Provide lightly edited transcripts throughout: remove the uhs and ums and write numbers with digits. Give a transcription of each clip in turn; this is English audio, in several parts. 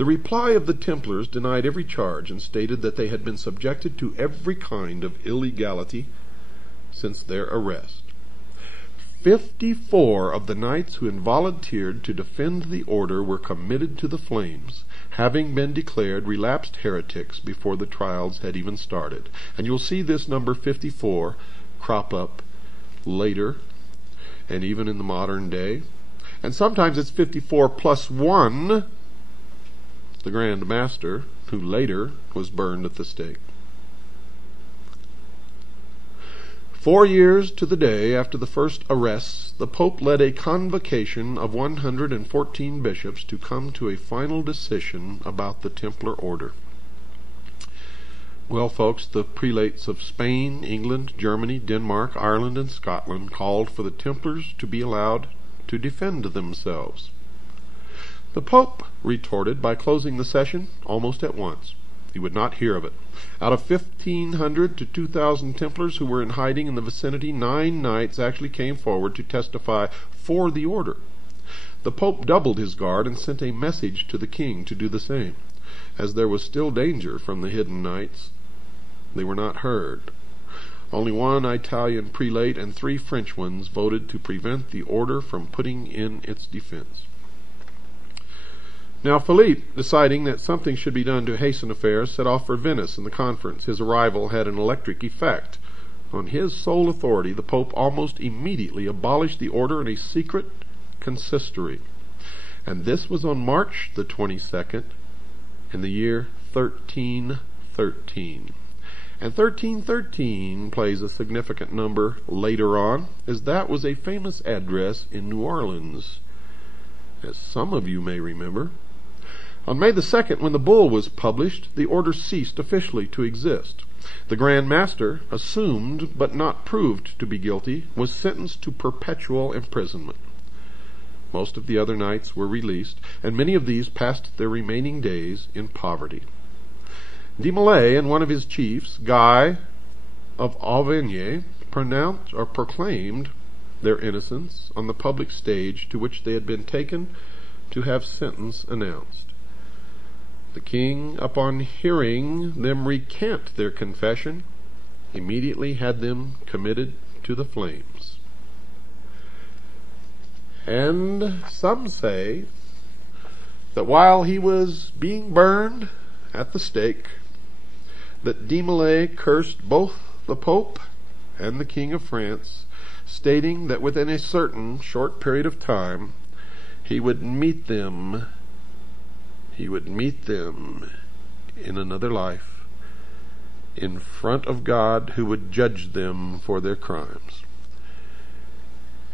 The reply of the Templars denied every charge and stated that they had been subjected to every kind of illegality since their arrest. 54 of the knights who had volunteered to defend the order were committed to the flames, having been declared relapsed heretics before the trials had even started. And you'll see this number 54 crop up later and even in the modern day. And sometimes it's 54 plus 1, the Grand Master, who later was burned at the stake. 4 years to the day after the first arrests, the Pope led a convocation of 114 bishops to come to a final decision about the Templar order. Well, folks, the prelates of Spain, England, Germany, Denmark, Ireland, and Scotland called for the Templars to be allowed to defend themselves. The Pope retorted by closing the session almost at once. He would not hear of it. Out of 1,500 to 2,000 Templars who were in hiding in the vicinity, 9 knights actually came forward to testify for the order. The Pope doubled his guard and sent a message to the king to do the same. As there was still danger from the hidden knights, they were not heard. Only 1 Italian prelate and 3 French ones voted to prevent the order from putting in its defense. Now Philippe, deciding that something should be done to hasten affairs, set off for Venice in the conference. His arrival had an electric effect. On his sole authority, the Pope almost immediately abolished the order in a secret consistory. And this was on March the 22nd in the year 1313. And 1313 plays a significant number later on, as that was a famous address in New Orleans, as some of you may remember. On May the 2nd, when the bull was published, the order ceased officially to exist. The Grand Master, assumed but not proved to be guilty, was sentenced to perpetual imprisonment. Most of the other knights were released, and many of these passed their remaining days in poverty. De Molay and one of his chiefs, Guy of Auvergne, proclaimed their innocence on the public stage to which they had been taken to have sentence announced. The king, upon hearing them recant their confession, immediately had them committed to the flames. And some say that while he was being burned at the stake, that De Molay cursed both the Pope and the King of France, stating that within a certain short period of time he would meet them in another life in front of God, who would judge them for their crimes.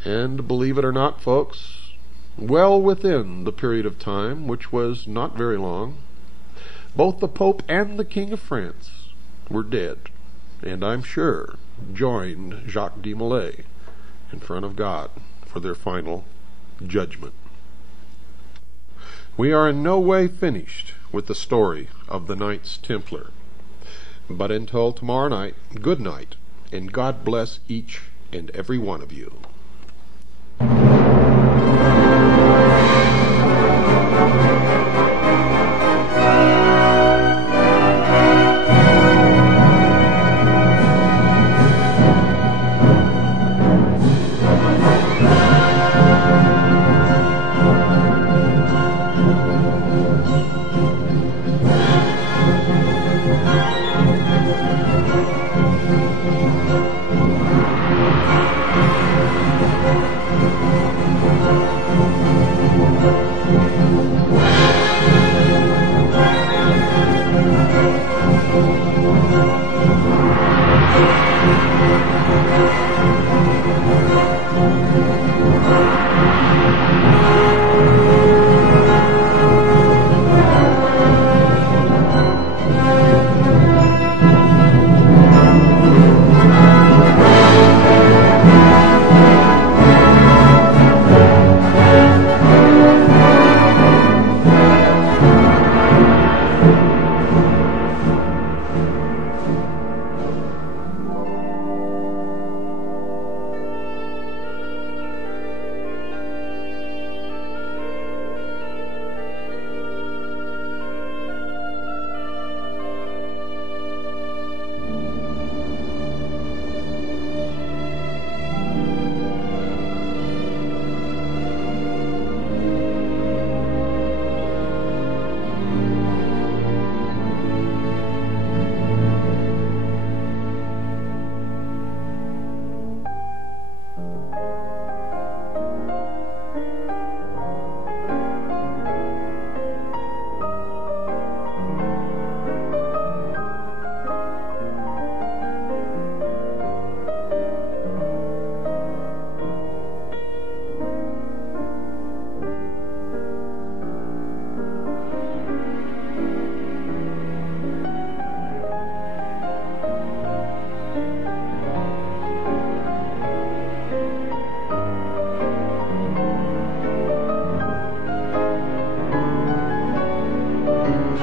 And believe it or not, folks, well within the period of time, which was not very long, both the Pope and the King of France were dead, and I'm sure joined Jacques de Molay in front of God for their final judgment. We are in no way finished with the story of the Knights Templar. But until tomorrow night, good night, and God bless each and every one of you.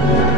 Bye.